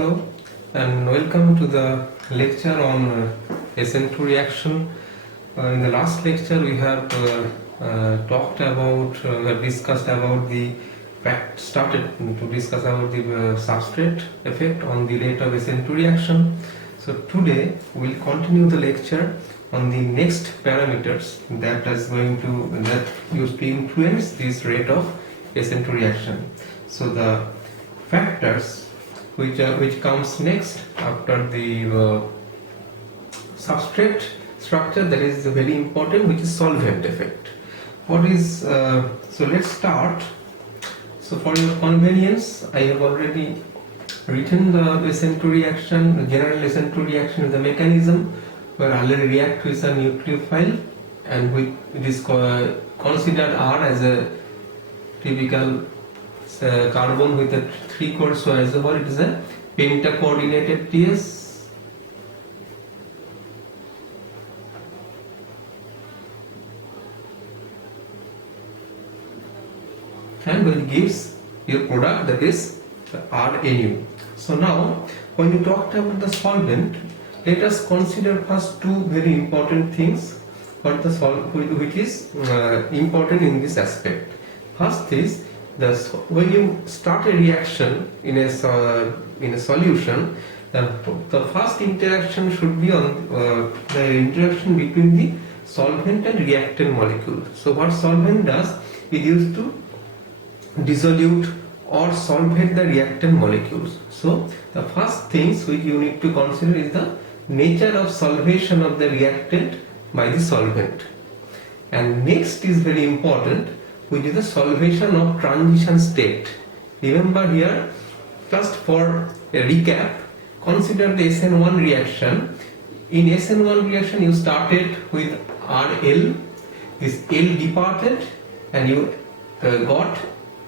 Hello and welcome to the lecture on SN2 reaction. In the last lecture we have discussed about the substrate effect on the rate of SN2 reaction. So today we will continue the lecture on the next parameters that used to influence this rate of SN2 reaction. So the factors which comes next after the substrate structure, that is very important, which is solvent effect. So let's start. So for your convenience, I have already written the SN2 reaction, the general SN2 reaction is the mechanism where allyl react with a nucleophile, and it is considered R as a typical carbon with a 3-core, so as a whole it is a penta-coordinated TS. And which gives your product, that is RNU. So now when you talked about the solvent, let us consider first two very important things which is important in this aspect. First is when you start a reaction in a solution, the first interaction should be on the interaction between the solvent and reactant molecule. So what solvent does, it used to dissolute or solvate the reactant molecules. So the first things which you need to consider is the nature of solvation of the reactant by the solvent. And next is very important, which is the solvation of transition state. Remember here, just for a recap, consider the SN1 reaction. In SN1 reaction you started with RL, this L departed and you got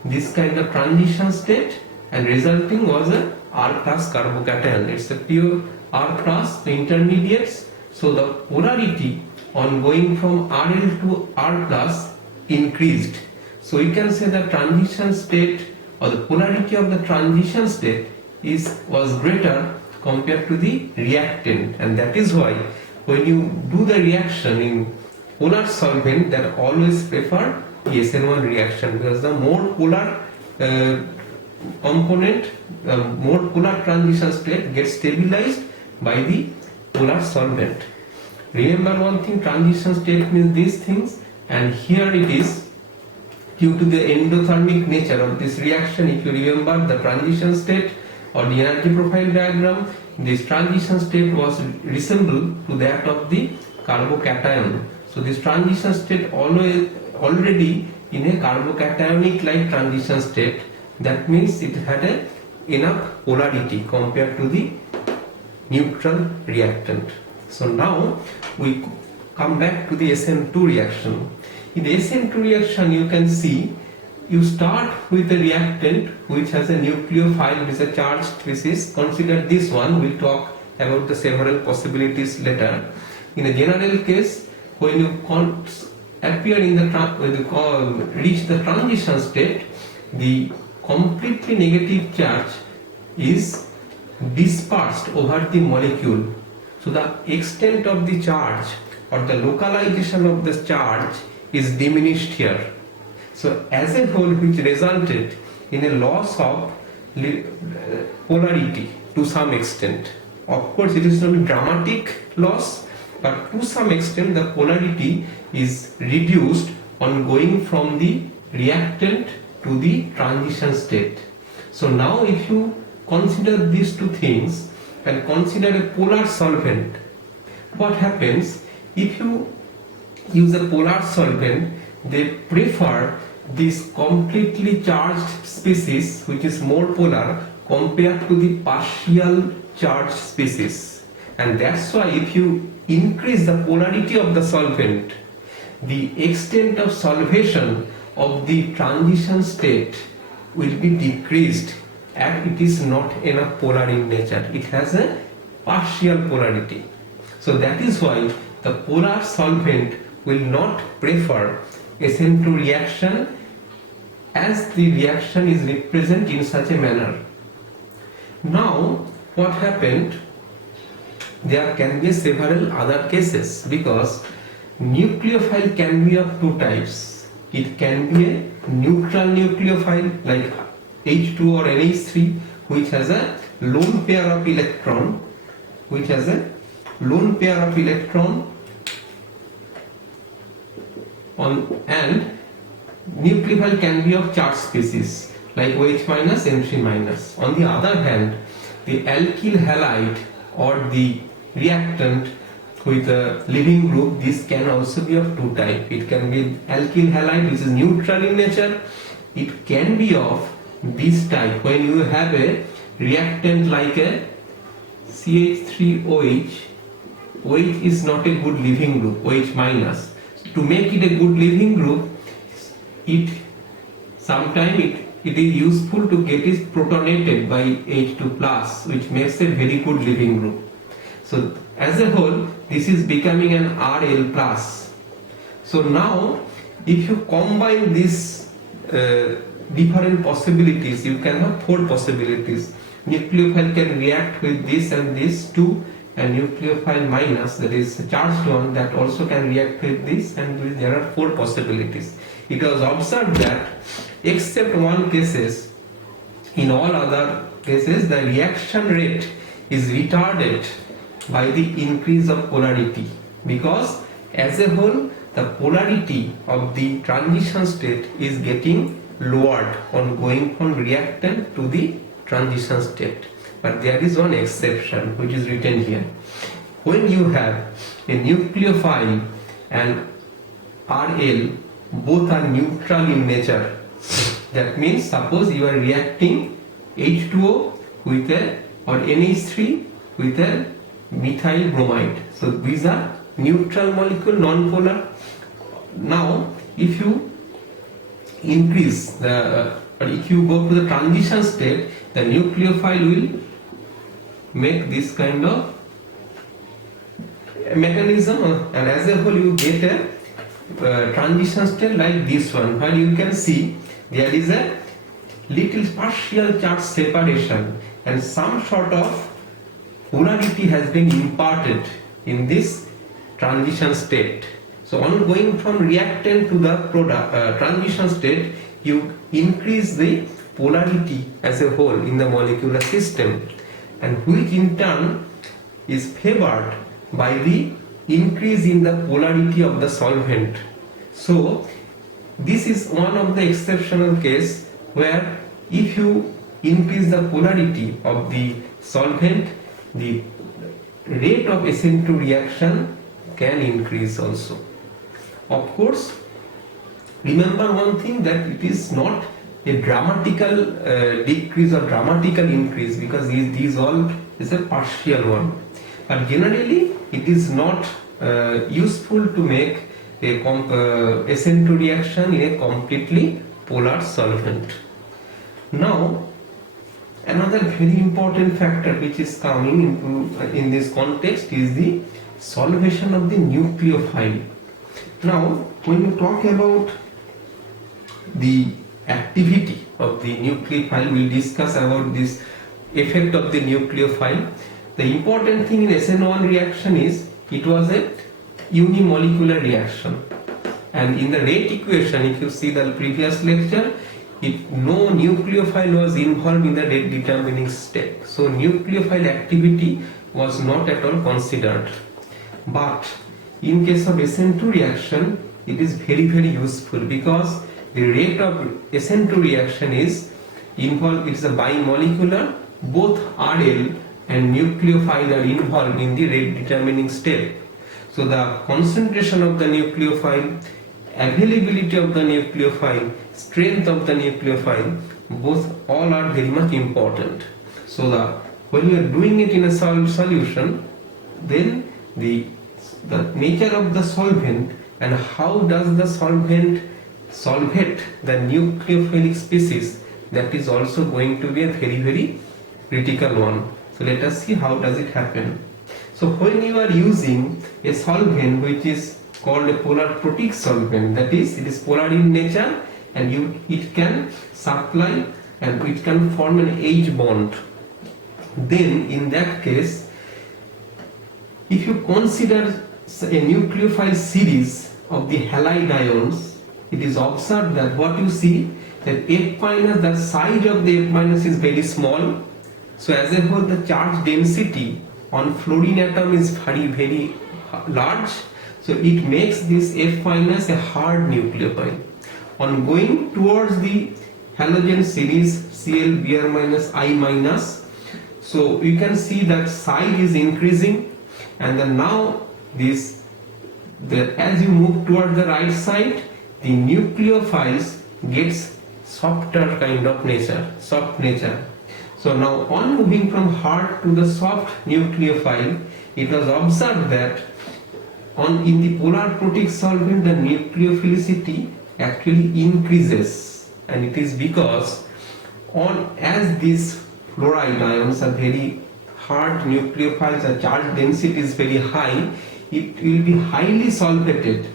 this kind of transition state, and resulting was a R plus carbocation. It's a pure R plus, the intermediates. So the polarity on going from RL to R plus increased. So we can say the transition state or the polarity of the transition state was greater compared to the reactant, and that is why when you do the reaction in polar solvent, that always prefer the SN1 reaction, because the more polar component, more polar transition state gets stabilized by the polar solvent. Remember one thing, transition state means these things, and here it is due to the endothermic nature of this reaction. If you remember the transition state or the energy profile diagram, this transition state was resembled to that of the carbocation. So this transition state already in a carbocationic like transition state, that means it had enough polarity compared to the neutral reactant. So now we come back to the SN2 reaction. In the SN2 reaction, you can see you start with the reactant which has a nucleophile, which is a charged species. Consider this one. We'll talk about the several possibilities later. In a general case, when you appear in the reach the transition state, the completely negative charge is dispersed over the molecule. So the extent of the charge or the localization of the charge is diminished here. So as a whole, which resulted in a loss of polarity to some extent. Of course it is not a dramatic loss, but to some extent the polarity is reduced on going from the reactant to the transition state. So now if you consider these two things and consider a polar solvent, what happens if you use a polar solvent? They prefer this completely charged species which is more polar compared to the partial charged species, and that's why if you increase the polarity of the solvent, the extent of solvation of the transition state will be decreased, and it is not enough polar in nature, it has a partial polarity. So that is why the polar solvent will not prefer SN2 reaction, as the reaction is represented in such a manner. Now what happened, there can be several other cases, because nucleophile can be of two types. It can be a neutral nucleophile like H2 or NH3, which has a lone pair of electron, and nucleophile can be of charged species like OH minus, N3 minus. On the other hand, the alkyl halide or the reactant with a leaving group, this can also be of two types. It can be alkyl halide, which is neutral in nature. It can be of this type when you have a reactant like a CH3OH. OH is not a good leaving group, OH minus. To make it a good leaving group, sometimes it is useful to get it protonated by H2 plus, which makes a very good leaving group. So as a whole, this is becoming an RL plus. So now, if you combine these different possibilities, you can have four possibilities. Nucleophile can react with this and this too, and nucleophile minus, that is charged one, that also can react with this, and there are four possibilities. It was observed that except one cases, in all other cases the reaction rate is retarded by the increase of polarity, because as a whole the polarity of the transition state is getting lowered on going from reactant to the transition state. But there is one exception which is written here. When you have a nucleophile and RL, both are neutral in nature. That means suppose you are reacting H2O with a or NH3 with a methyl bromide. So these are neutral molecule, non-polar. Now if you increase if you go to the transition state, the nucleophile will make this kind of mechanism, and as a whole you get a transition state like this one, where you can see there is a little partial charge separation and some sort of polarity has been imparted in this transition state. So on going from reactant to the transition state, you increase the polarity as a whole in the molecular system, and which in turn is favored by the increase in the polarity of the solvent. So this is one of the exceptional case where if you increase the polarity of the solvent, the rate of SN2 reaction can increase also. Of course, remember one thing, that it is not a dramatical decrease or dramatical increase, because these all is a partial one. But generally it is not useful to make a SN2 reaction in a completely polar solvent. Now another very important factor which is coming into in this context is the solvation of the nucleophile. Now when you talk about the activity of the nucleophile, we will discuss about this effect of the nucleophile. The important thing in SN1 reaction is it was a unimolecular reaction, and in the rate equation, if you see the previous lecture, no nucleophile was involved in the rate determining step. So nucleophile activity was not at all considered. But in case of SN2 reaction, it is very useful, because the rate of SN2 reaction is involved, it's a bimolecular, both RL and nucleophile are involved in the rate determining step. So the concentration of the nucleophile, availability of the nucleophile, strength of the nucleophile, both all are very much important. So when you are doing it in a solution, then the nature of the solvent and how does the solvent solvate the nucleophilic species, that is also going to be a very critical one. So let us see how does it happen. So when you are using a solvent which is called a polar protic solvent, that is, it is polar in nature, and it can supply and it can form an H bond then in that case, if you consider a nucleophile series of the halide ions, it is observed that what you see, that F minus, the size of the F minus is very small. So as a whole, the charge density on fluorine atom is very large. So it makes this F minus a hard nucleophile. On going towards the halogen series Cl Br minus I minus, so you can see that size is increasing, and then now as you move toward the right side, the nucleophiles gets softer kind of nature, soft nature. So now on moving from hard to the soft nucleophile, it was observed that in the polar protic solvent the nucleophilicity actually increases, and it is because as these fluoride ions are very hard nucleophiles, the charge density is very high, it will be highly solvated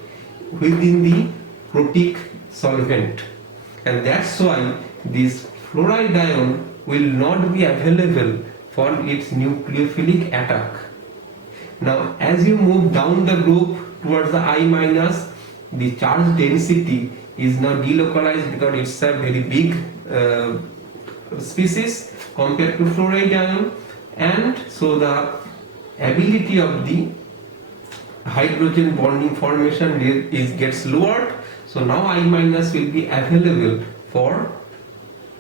within the protic solvent, and that's why this fluoride ion will not be available for its nucleophilic attack. Now as you move down the group towards the I minus, the charge density is now delocalized because it's a very big species compared to fluoride ion, and so the ability of the hydrogen bonding formation gets lowered. So now I minus will be available for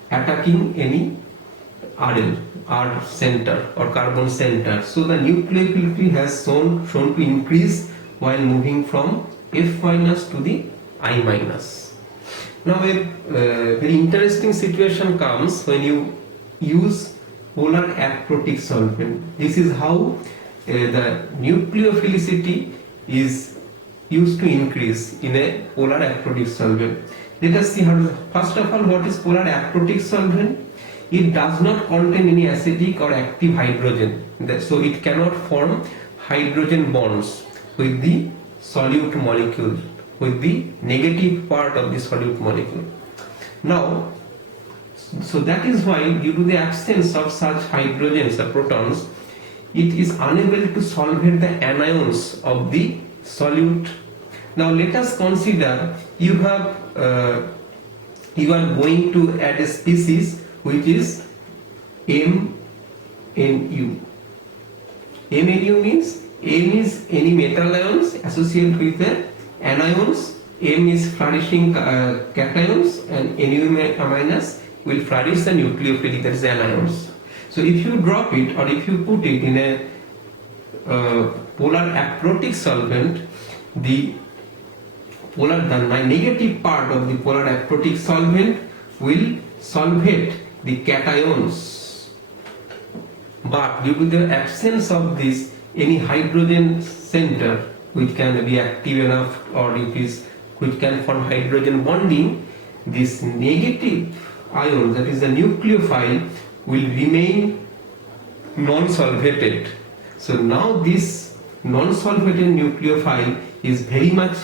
attacking any R center or carbon center. So the nucleophility has shown to increase while moving from F minus to the I minus. Now a very interesting situation comes when you use polar aprotic solvent. This is how the nucleophilicity is used to increase in a polar aprotic solvent. Let us see how. First of all, what is polar aprotic solvent? It does not contain any acidic or active hydrogen, so it cannot form hydrogen bonds with the solute molecule, with the negative part of the solute molecule. Now, so that is why, due to the absence of such hydrogens or protons, it is unable to solvate the anions of the solute. Now let us consider you are going to add a species which is MNU. MNU means M is any metal ions associated with the anions, M is flourishing cations, and NU minus will flourish the nucleophilic, that is anions. So if you drop it or if you put it in a polar aprotic solvent, the negative part of the polar aprotic solvent will solvate the cations, but due to the absence of this any hydrogen center which can be active enough or which can form hydrogen bonding, this negative ion, that is the nucleophile, will remain non-solvated. So now this non-solvated nucleophile is very much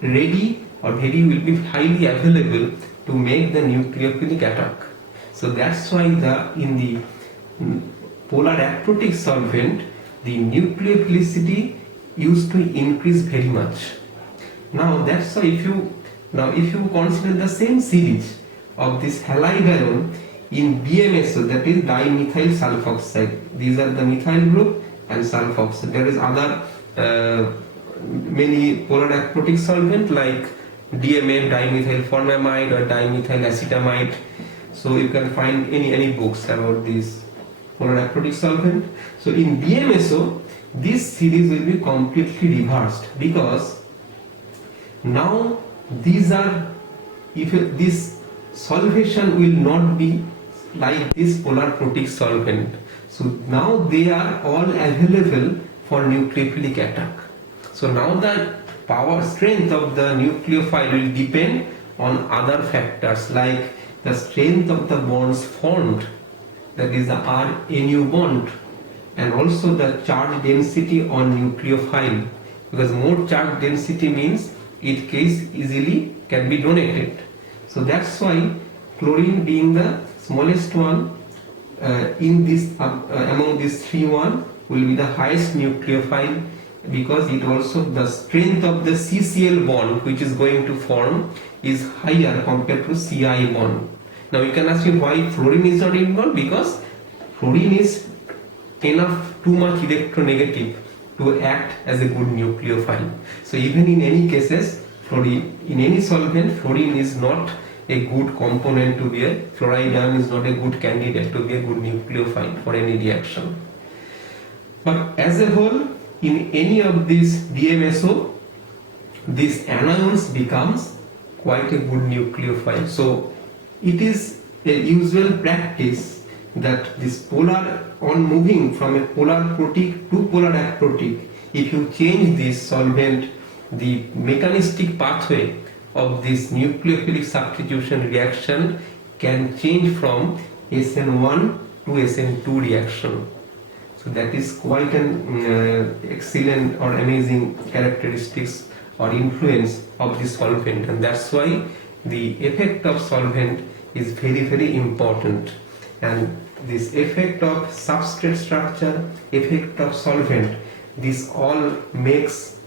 ready or will be highly available to make the nucleophilic attack. So that's why in the polar aprotic solvent the nucleophilicity used to increase very much. Now that's why if you consider the same series of this halide ion in BMSO, that is dimethyl sulfoxide, these are the methyl group and sulfoxide. There is other many polar aprotic solvent like DMF, dimethyl formamide, or dimethyl acetamide. So you can find any books about this polar aprotic solvent. So in BMSO this series will be completely reversed, because now this solvation will not be like this polar protic solvent. So now they are all available for nucleophilic attack. So now the strength of the nucleophile will depend on other factors like the strength of the bonds formed, that is the RNU bond, and also the charge density on nucleophile, because more charge density means it easily can be donated. So that's why chlorine being the smallest one, in this among these three, one will be the highest nucleophile, because it also the strength of the CCl bond which is going to form is higher compared to Ci bond. Now you can ask me why fluorine is not involved, because fluorine is too much electronegative to act as a good nucleophile. So even in any cases, fluorine in any solvent, fluorine is not a good component to be a fluoride ion is not a good candidate to be a good nucleophile for any reaction. But as a whole, in any of these DMSO, these anions becomes quite a good nucleophile. So it is a usual practice that this polar, on moving from a polar protic to polar aprotic, if you change this solvent, the mechanistic pathway of this nucleophilic substitution reaction can change from SN1 to SN2 reaction. So that is quite an excellent or amazing characteristics or influence of the solvent, and that's why the effect of solvent is very important. And this effect of substrate structure, effect of solvent, this all makes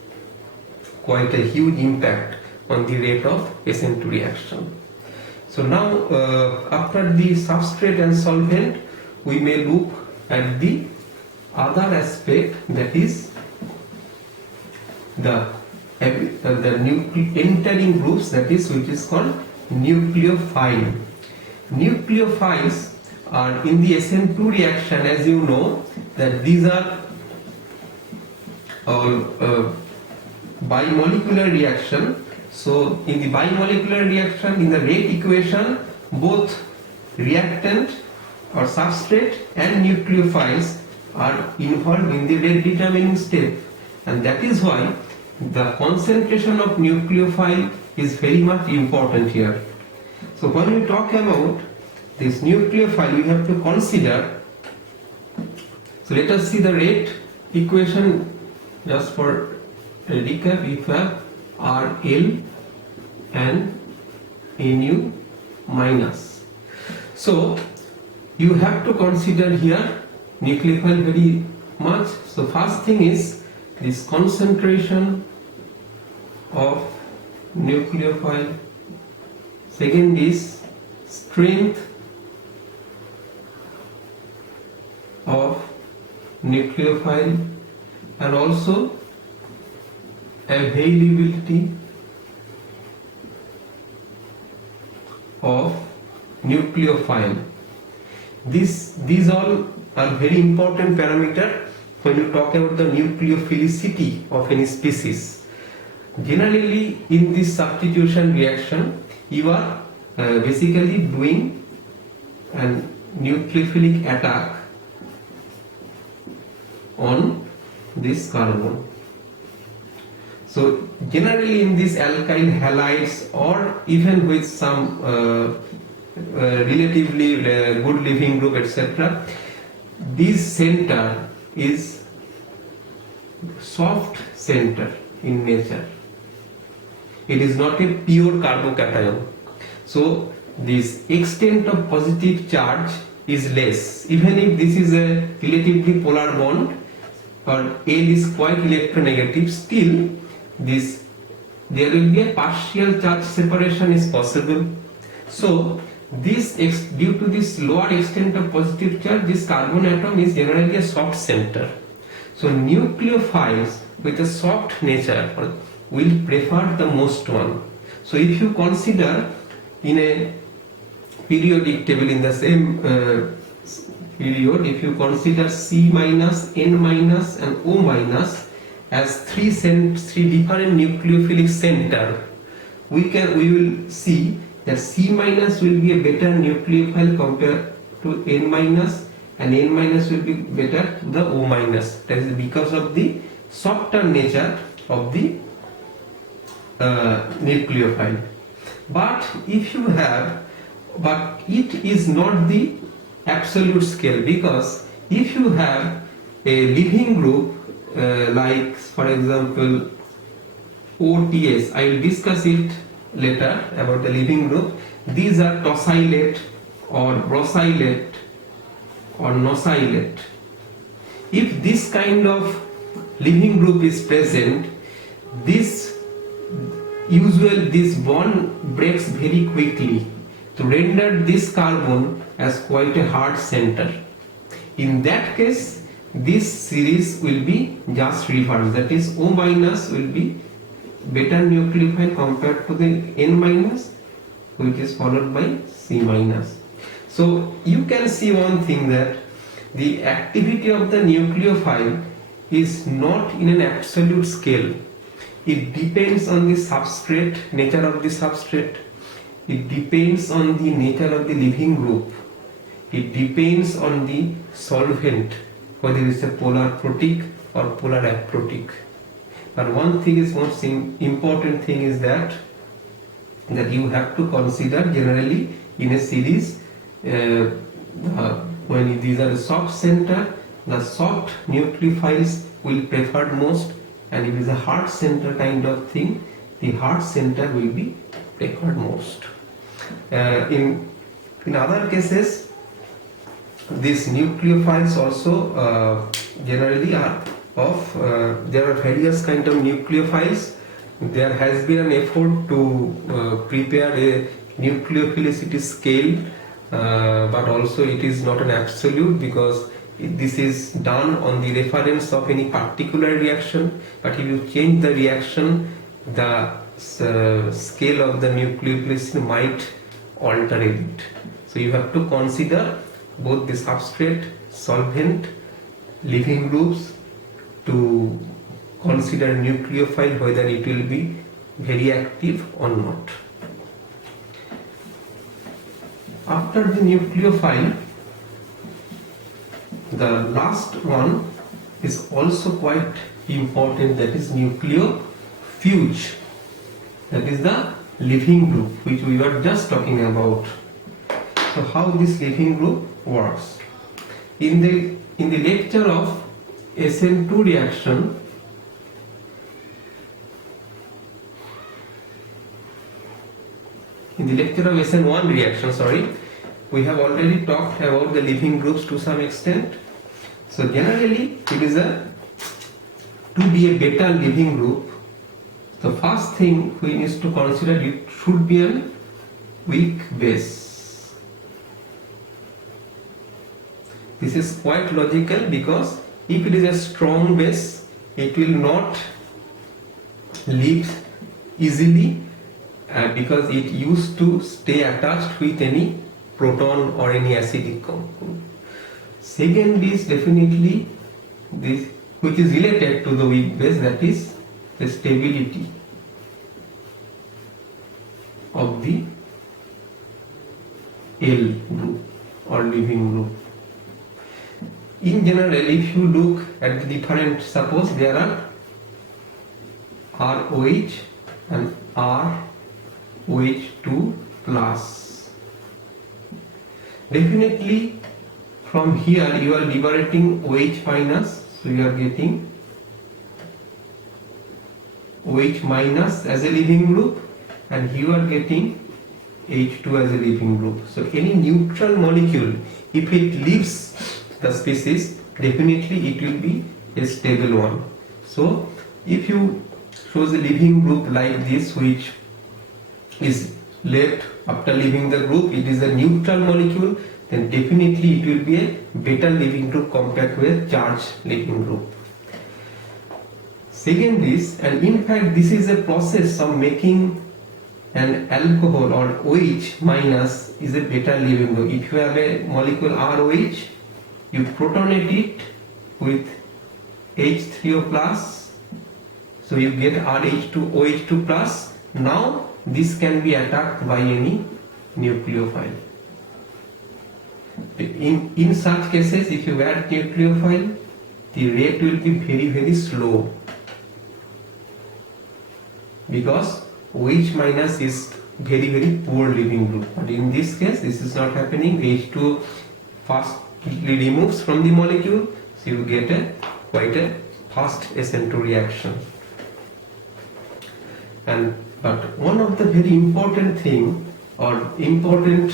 quite a huge impact on the rate of SN2 reaction. So now after the substrate and solvent, we may look at the other aspect, that is the entering groups, that is which is called nucleophile. Nucleophiles are in the SN2 reaction, as you know, that these are bimolecular reaction. So in the bimolecular reaction, in the rate equation, both reactant or substrate and nucleophiles are involved in the rate determining step, and that is why the concentration of nucleophile is very much important here. So when we talk about this nucleophile, we have to consider, so let us see the rate equation just for a recap. We have RL and Nu minus. So you have to consider here nucleophile very much. So first thing is this concentration of nucleophile, second is strength of nucleophile, and also availability of nucleophile. These all are very important parameter when you talk about the nucleophilicity of any species. Generally in this substitution reaction, you are basically doing an nucleophilic attack on this carbon. So generally in these alkyl halides, or even with some relatively good living group, etc., this center is soft center in nature. It is not a pure carbocation. So this extent of positive charge is less. Even if this is a relatively polar bond, or L is quite electronegative, still there will be a partial charge separation is possible. So due to this lower extent of positive charge, this carbon atom is generally a soft center. So nucleophiles with a soft nature will prefer the most one. So if you consider in a periodic table, in the same period, if you consider C minus, N minus and O minus as three different nucleophilic center, we will see that C minus will be a better nucleophile compared to N minus, and N minus will be better to the O minus. That is because of the softer nature of the nucleophile. But it is not the absolute scale, because if you have a leaving group like for example OTS, I will discuss it later about the leaving group. These are tosylate or brosylate or nocylate. If this kind of leaving group is present, this bond breaks very quickly to render this carbon as quite a hard center. In that case, this series will be just reversed, that is O minus will be better nucleophile compared to the N minus, which is followed by C minus. So you can see one thing, that the activity of the nucleophile is not in an absolute scale. It depends on the substrate, nature of the substrate. It depends on the nature of the leaving group. It depends on the solvent, whether it's a polar protic or polar aprotic. But one thing is most important thing is that you have to consider generally in a series, when these are soft center, the soft nucleophiles will preferred most, and if it is a hard center kind of thing, the hard center will be preferred most. In other cases, these nucleophiles also generally are of there are various kind of nucleophiles. There has been an effort to prepare a nucleophilicity scale, but also it is not an absolute, because this is done on the reference of any particular reaction. But if you change the reaction, the scale of the nucleophilicity might alter it. So you have to consider both the substrate, solvent, leaving groups to consider nucleophile, whether it will be very active or not. After the nucleophile, the last one is also quite important, that is nucleofuge. That is the leaving group which we were just talking about. So how this leaving group works? In the lecture of SN2 reaction, in the lecture of SN1 reaction, we have already talked about the leaving groups to some extent. So generally, it is to be a beta leaving group, the first thing we need to consider, it should be a weak base. This is quite logical, because if it is a strong base, it will not leave easily, because it used to stay attached with any proton or any acidic compound. Second is definitely this, which is related to the weak base, that is the stability of the L group or leaving group. In general, if you look at the different, suppose there are ROH and ROH2 plus. Definitely from here you are liberating OH minus, so you are getting OH minus as a leaving group, and you are getting H2 as a leaving group. So any neutral molecule, if it leaves the species, definitely it will be a stable one. So if you shows a leaving group like this, which is left after leaving the group, it is a neutral molecule, then definitely it will be a better leaving group compared to a charged leaving group. Second is, and in fact this is a process of making an alcohol, or OH minus is a beta leaving group. If you have a molecule ROH, you protonate it with H3O plus, so you get RH2 OH2 plus. Now this can be attacked by any nucleophile. In such cases, if you add nucleophile, the rate will be very, very slow, because OH minus is very, very poor leaving group. But in this case, this is not happening. H2 fastly removes from the molecule, so you get quite a fast SN2 reaction. But one of the very important thing, or important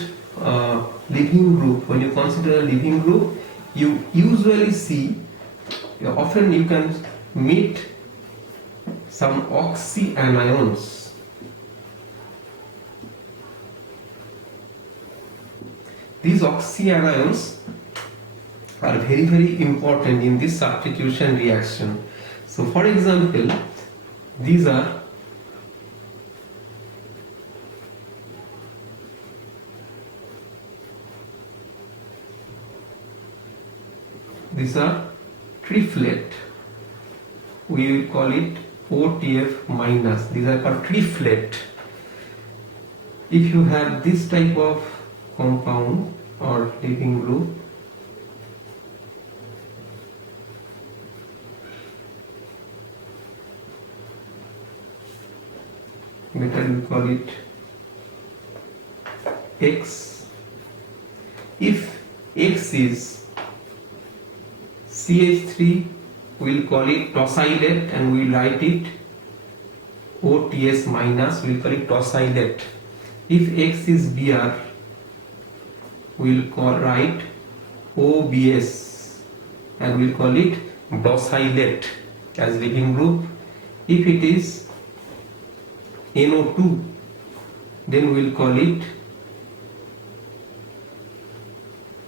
leaving group, when you consider a leaving group, you usually see, often you can meet some oxyanions. These oxyanions are very, very important in this substitution reaction. So for example, these are triplet. We will call it OTF minus. These are called triplet. If you have this type of compound or leaving group, better we call it X. If X is CH3, we will call it tosylate and we will write it OTS minus, we will call it tosylate. If X is Br, we will write OBS and we will call it docylate as leaving group. If it is NO2, then we will call it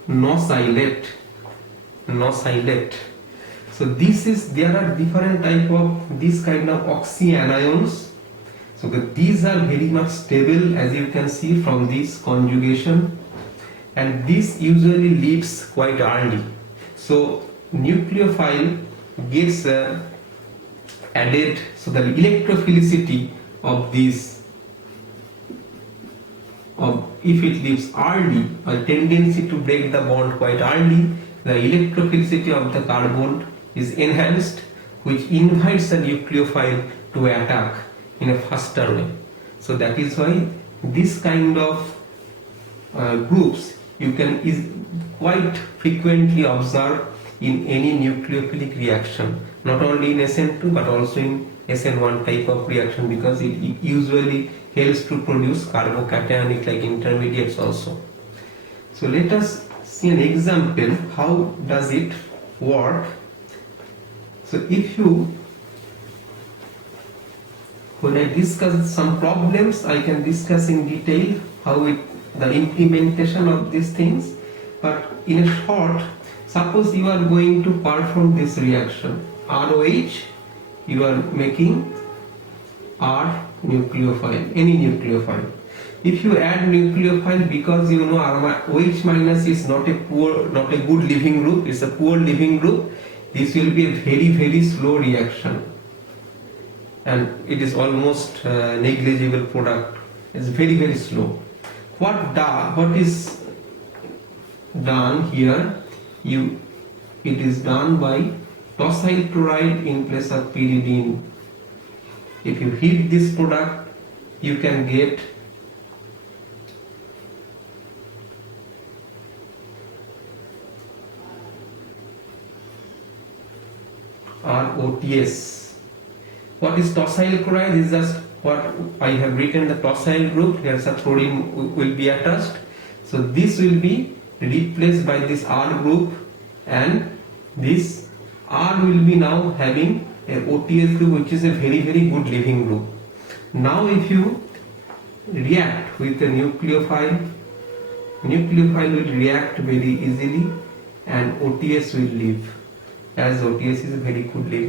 nosylate. So there are different type of this kind of oxyanions. So these are very much stable, as you can see from this conjugation, and this usually leaves quite early. So nucleophile gets added, so the electrophilicity of this, if it leaves early, a tendency to break the bond quite early, the electrophilicity of the carbon is enhanced, which invites the nucleophile to attack in a faster way. So that is why this kind of groups you can quite frequently observe in any nucleophilic reaction, not only in SN2 but also in SN1 type of reaction, because it usually helps to produce carbocationic like intermediates also. So let us see an example how does it work. So when I discuss some problems, I can discuss in detail the implementation of these things, but in a short, suppose you are going to perform this reaction ROH, you are making R nucleophile, any nucleophile. If you add nucleophile, because you know OH minus is not a good leaving group, it's a poor leaving group, this will be a very, very slow reaction and it is almost negligible product. It's very, very slow. What is done here? It is done by tosyl chloride in place of pyridine. If you heat this product, you can get ROTS. What is tosyl chloride? This is just what I have written, the tosyl group. Here a chlorine will be attached. So this will be replaced by this R group, and this R will be now having a OTS group, which is a very, very good leaving group. Now if you react with the nucleophile will react very easily and OTS will leave, as OTS is a very good leaving